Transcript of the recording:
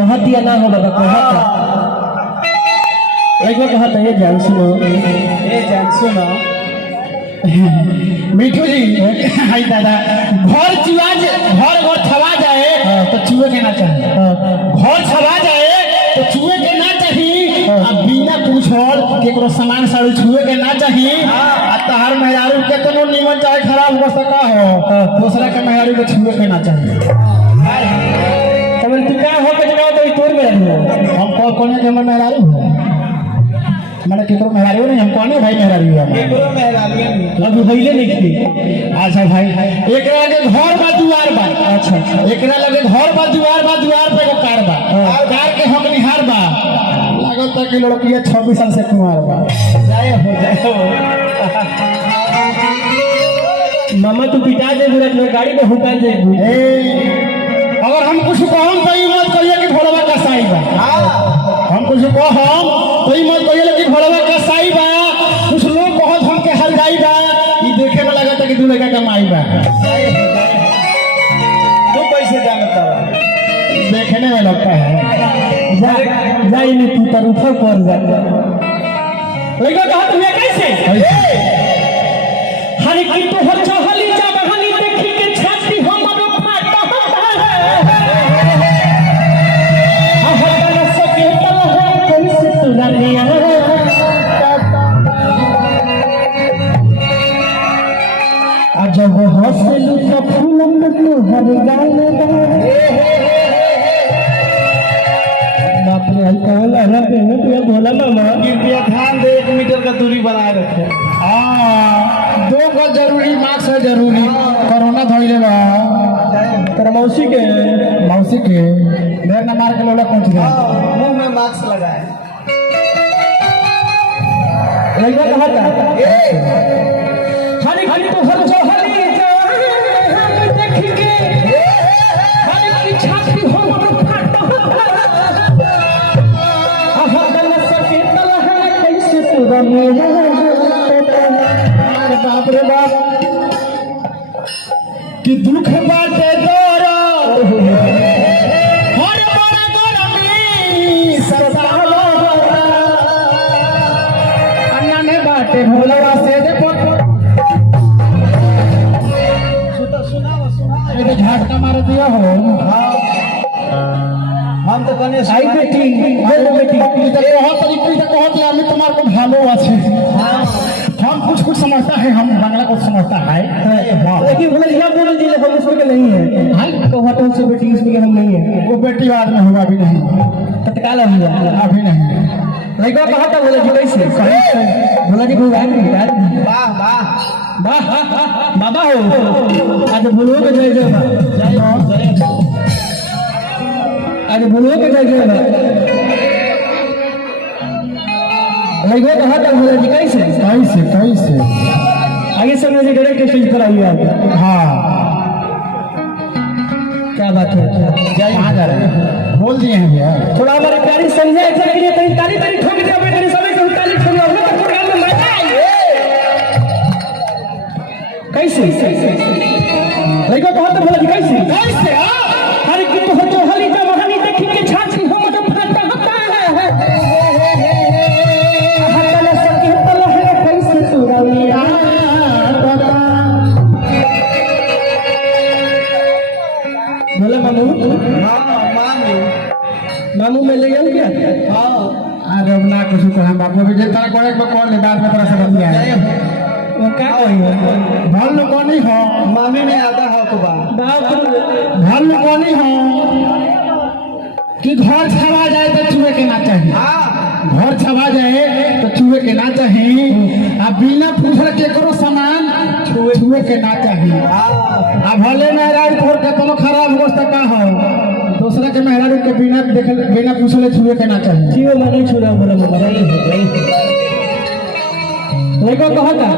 कहतिया ना हो बाबा कहता एक बार कहता है जान सुनो मिठू जी हाय दादा घर छवा जाए तो चूहे के ना चाहिए घर छवा जाए तो चूहे के ना चाहिए अब बिना पूछल केकरो सामान साड़ी छुए के ना चाहिए आ तहार मेहरारू के कोनो निमन चाहे खराब हो सका हो दूसरा के मेहरारू के छुए के ना चाहिए तब तू का हो के जगह तो तोर में रहो हम कोने के मेहरारू हो हमारा केकरो मेहरारू नहीं हम कोने भाई मेहरारू है केकरो मेहरारू अभी होइले नहीं थी अच्छा भाई एकरा के घर बा दुआर बा अच्छा एकरा लगे घर बा दुआर पे को कार बा कार के हम निहार बा लागत कि लड़की 26 साल से कुंवार बा जाए हो मामा तू पिटा दे पूरा गाड़ी में हुकाल दे अगर हम कुछ कहम तो ई मत कहिए कि घोड़वा कसाई बा हम कुछ कहम तो ई मत कहिए कि घोड़वा कसाई बा कुछ लोग बहुत हमके हलगाई बा ई देखे में लगता कि दू लड़का कमाई बा तू कैसे जानता है देखने में लगता है जाई नहीं तू तर ऊपर पड़ जा लड़का कहा तुम्हें कैसे हरी की तो हर चहली जबहनी देखी के छाती हम अब फाटा जब हंसलू तो फूलन तू हर गाल बाप रे कौन लहरा पहने तो बोला मामा कृपया ध्यान दे 1 मीटर का दूरी बनाए रखे हाँ 2 गज जरूरी मास्क है जरूरी कोरोना धोइले बा तेरा मौसी के देर न मार के लोला पहुंच गया मुंह में मास्क लगाए लड़का कहा था हरी हरी तो हर जो हरी देख के हरी की छाती हो मत फाटा हदन सके तल है कैसे पूरा मेरा बाप रे बाप कि दुख बाटे दोरा हर बड़ा गोरमी सरसालो अन्ना ने बाटे भोलवा से दे सुना ये झटका मार दिया हो हम तो कने आई बेटी कहते আমি তোমার को ভালোবাসি हम कुछ समझता है हम बांग्ला को समझता है लेकिन बोले यह बोल दिए हम उसमें के नहीं है हां तो हटो से बेटी इसमें हम नहीं है वो बेटी बाद में होगा अभी नहीं तत्काल हुआ अभी नहीं लड़का कहा था बोले जी कैसे बोला जी कोई बात नहीं वाह वाह वाह बाबा हो आज बोलो के जय जय आज बोलो के जय जय लड़का कहा था बोले जी कैसे आगे से मुझे डायरेक्ट स्टेज पर आइए आप हाँ क्या बात है कहाँ जा रहे हैं बोल दिए हैं भैया थोड़ा हमारे प्यारी संजय ऐसा करिए तेरी ताली ठोक दिया मैं तेरी समय से ताली ठोक दिया हमने तो प्रोग्राम में मजा आई कैसे लड़का कहा तो बोला जी कैसे हर की तो जो हली जब हनी देखी के छाती हम तो फटा होता है हतल सके तल है कैसे सुरविया बोला मामू मामू में ले गया क्या अरे अब ना कुछ कहा बाबू भी जेता कोड़े को कौन ले बाद में तरह से बतिया है वो क्या होई भल कोनी हो मामी में आधा हो तो बाप भल कोनी हो कि घर छवा जाए तो चूहे के ना चाहिए घर छवा जाए तो चूहे के ना चाहिए आ बिना पूछल के करो सामान छुए के ना चाहिए आ भले मेहरारू तोर के कोनो खराब हो सका हो दूसरा के मेहरारू के बिना पूछले छुए के ना चाहिए जीव मने छुरा बोला लड़का कहा था